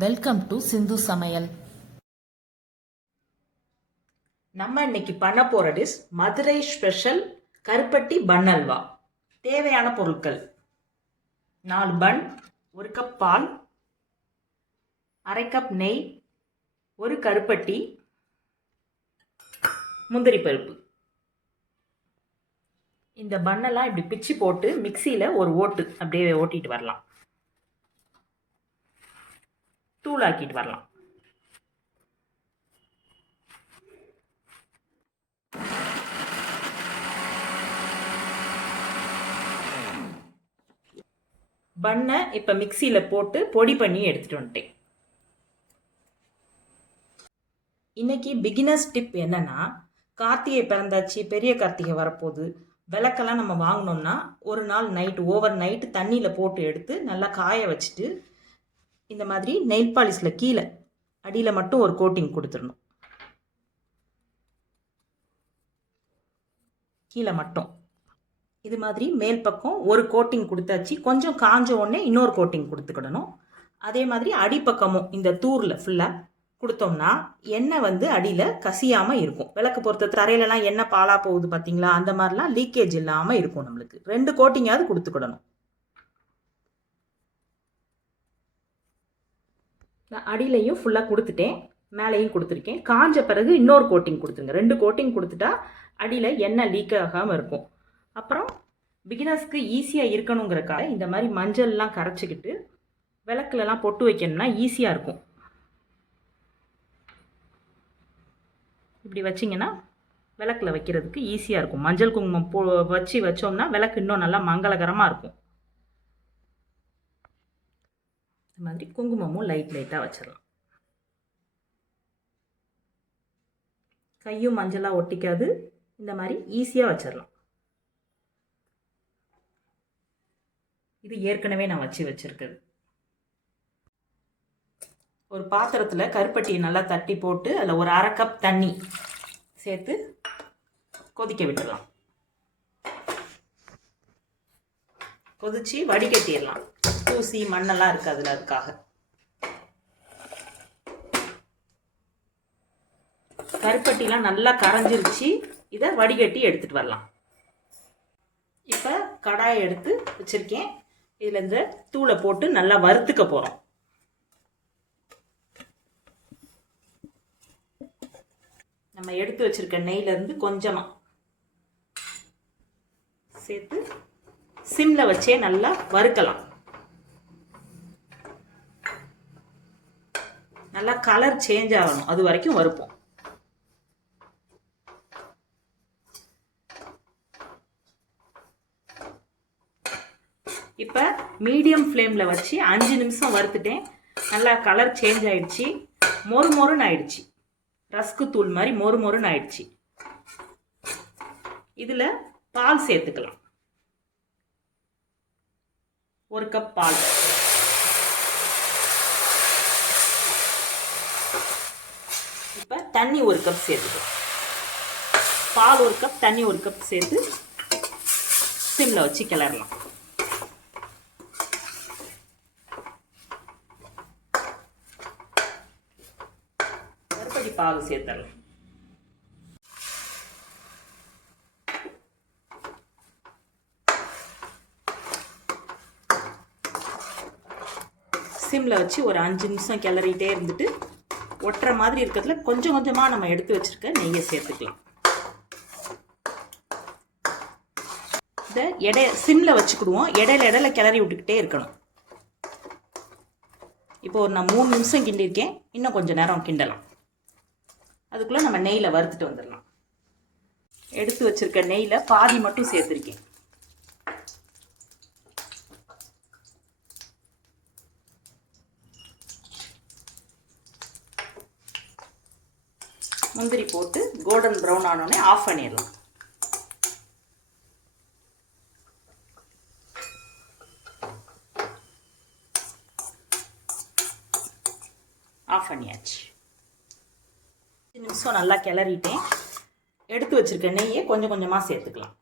Welcome to சிந்து சமையல் நம்ம இன்னைக்கு பண்ண போகிற டிஷ் மதுரை ஸ்பெஷல் கருப்பட்டி பன் அல்வா. தேவையான பொருட்கள். நாலு பன் ஒரு கப் பால் அரை கப் நெய் ஒரு கருப்பட்டி முந்திரி பருப்பு. இந்த பன்னெல்லாம் இப்படி பிச்சு போட்டு மிக்சியில் ஒரு ஓட்டு அப்படியே ஓட்டிட்டு வரலாம். தூளாக்கிட்டு வரலாம். பண்ணை இப்போ மிக்சியில் போட்டு பொடி பண்ணி எடுத்துகிட்டு வந்துட்டேன். இன்னைக்கு பிகினர்ஸ் டிப் என்னன்னா கார்த்திகை பிறந்தாச்சு பெரிய கார்த்திகை வரப்போகுது விளக்கெல்லாம் நம்ம வாங்கினோம்னா ஒரு நாள் நைட் ஓவர் நைட்டு தண்ணியில் போட்டு எடுத்து நல்லா காய வச்சுட்டு இந்த மாதிரி நெயில் பாலிஷில் கீழே அடியில் மட்டும் ஒரு கோட்டிங் கொடுத்துடணும். கீழே மட்டும். இது மாதிரி மேல் பக்கம் ஒரு கோட்டிங் கொடுத்தாச்சு. கொஞ்சம் காஞ்ச உடனே இன்னொரு கோட்டிங் கொடுத்துக்கிடணும். அதே மாதிரி அடிப்பக்கமும் இந்த தூரில் ஃபுல்லாக கொடுத்தோம்னா எண்ணெய் வந்து அடியில் கசியாமல் இருக்கும். விளக்கு பொறுத்த தரையிலலாம் எண்ணெய் பாலாக போகுது பார்த்தீங்களா அந்த மாதிரிலாம் லீக்கேஜ் இல்லாமல் இருக்கும் நம்மளுக்கு. ரெண்டு கோட்டிங்காவது கொடுத்துக்கிடணும். நான் அடியிலையும் ஃபுல்லாக கொடுத்துட்டேன் மேலேயும் கொடுத்துருக்கேன். காஞ்ச பிறகு இன்னொரு கோட்டிங் கொடுத்துருங்க. ரெண்டு கோட்டிங் கொடுத்துட்டா அடியில் எண்ணெய் லீக் ஆகாமல் இருக்கும். அப்புறம் பிகினர்ஸ்க்கு ஈஸியாக இருக்கணுங்கிறக்காக இந்த மாதிரி மஞ்சள்லாம் கரைச்சிக்கிட்டு விளக்குலலாம் பொட்டு வைக்கணும்னா ஈஸியாக இருக்கும். இப்படி வச்சிங்கன்னா விளக்கில் வைக்கிறதுக்கு ஈஸியாக இருக்கும். மஞ்சள் குங்குமம் போ வச்சு வச்சோம்னா விளக்கு இன்னும் நல்லா மங்களகரமாக இருக்கும். இந்த மாதிரி குங்குமமும் லைட் லைட்டாக வச்சிடலாம். கையும் மஞ்சளாக ஒட்டிக்காது. இந்த மாதிரி ஈஸியாக வச்சிடலாம். இது ஏற்கனவே நான் வச்சு வச்சுருக்குது. ஒரு பாத்திரத்தில் கருப்பட்டியை நல்லா தட்டி போட்டு அதில் ஒரு அரை கப் தண்ணி சேர்த்து கொதிக்க விட்டுடலாம். கொதிச்சு வடிகட்டிடலாம். தூசி மண்ணெல்லாம் இருக்குது அதில் அதுக்காக. கருப்பட்டிலாம் நல்லா கரைஞ்சிருச்சு. இதை வடிகட்டி எடுத்துகிட்டு வரலாம். இப்போ கடாயை எடுத்து வச்சுருக்கேன். இதில் இந்த தூளை போட்டு நல்லா வறுத்துக்க போகிறோம் நம்ம எடுத்து வச்சிருக்க நெய்லேருந்து கொஞ்சமாக சேர்த்து சிம்மில் வச்சே நல்லா வறுக்கலாம். நல்லா கலர் சேஞ்ச் ஆகணும். அது வரைக்கும் வறுப்போம். இப்போ மீடியம் ஃப்ளேமில் வச்சு அஞ்சு நிமிஷம் வறுத்துட்டேன். நல்லா கலர் சேஞ்ச் ஆயிடுச்சு. மொறு மொறுன்னு ஆயிடுச்சு. ரஸ்கு தூள் மாதிரி மொறு மொறுன்னு ஆயிடுச்சு. இதில் பால் சேர்த்துக்கலாம். ஒரு கப் பால் இப்போ தண்ணி ஒரு கப் சேர்த்து பால் ஒரு கப் தண்ணி ஒரு கப் சேர்த்து சிம்மில் வச்சு கிளறலாம். கருப்பட்டி பால் சேர்த்துடலாம் சிம்மில் வச்சு ஒரு அஞ்சு நிமிஷம் கிளறிட்டே இருந்துட்டு ஒட்டுற மாதிரி இருக்கிறதுல கொஞ்சம் கொஞ்சமாக நம்ம எடுத்து வச்சுருக்க நெய்யை சேர்த்துக்கலாம். இதை எடை சிம்மில் வச்சுக்கிடுவோம். இடையில இடையில கிளறி விட்டுக்கிட்டே இருக்கணும். இப்போ ஒரு நான் மூணு நிமிஷம் கிண்டியிருக்கேன். இன்னும் கொஞ்சம் நேரம் கிண்டலாம். அதுக்குள்ளே நம்ம நெய்யில் வறுத்துட்டு வந்துடலாம். எடுத்து வச்சுருக்க நெய்யில் பாதி மட்டும் சேர்த்துருக்கேன். முந்திரி போட்டு கோல்டன் ப்ரௌன் ஆனோடனே ஆஃப் பண்ணிடலாம். ஆஃப் பண்ணியாச்சு. அஞ்சு நிமிஷம் நல்லா கிளறிட்டேன். எடுத்து வச்சுருக்க நெய்யை கொஞ்சம் கொஞ்சமாக சேர்த்துக்கலாம்.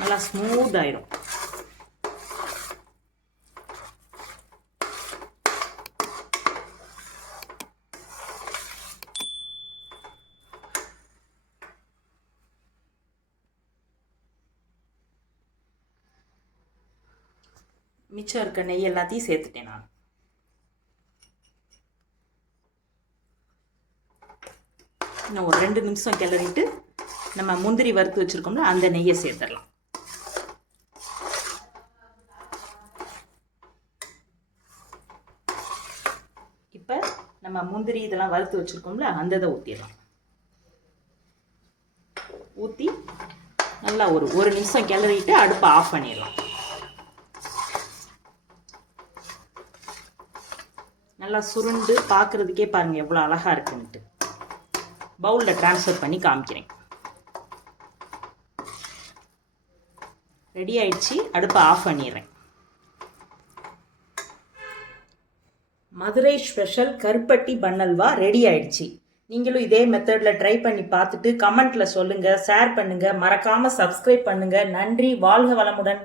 நல்லா ஸ்மூத் ஆயிரும். மிச்சம் இருக்க நெய் எல்லாத்தையும் சேர்த்துட்டேன் நான். இன்னும் ஒரு ரெண்டு நிமிஷம் கிளறிட்டு நம்ம முந்திரி வறுத்து வச்சுருக்கோம்ல அந்த நெய்யை சேர்த்துடலாம். இப்போ நம்ம முந்திரி இதெல்லாம் வறுத்து வச்சுருக்கோம்ல அந்த இதை ஊற்றிடலாம் ஊற்றி நல்லா ஒரு ஒரு நிமிஷம் கிளறிட்டு அடுப்பை ஆஃப் பண்ணிடலாம். நல்லா சுருண்டு பார்க்குறதுக்கே பாருங்கள் எவ்வளோ அழகாக இருக்குன்ட்டு பவுலில் ட்ரான்ஸ்ஃபர் பண்ணி காமிக்கிறேன். ரெடி ஆயிடுச்சு அடுப்பை ஆஃப் பண்ணிடுறேன். மதுரை ஸ்பெஷல் கருப்பட்டி பன்னல்வா ரெடி ஆயிடுச்சு. நீங்களும் இதே மெத்தடில் ட்ரை பண்ணி பார்த்துட்டு கமெண்ட்டில் சொல்லுங்கள் ஷேர் பண்ணுங்கள் மறக்காமல் சப்ஸ்கிரைப் பண்ணுங்கள் நன்றி வாழ்க வளமுடன்.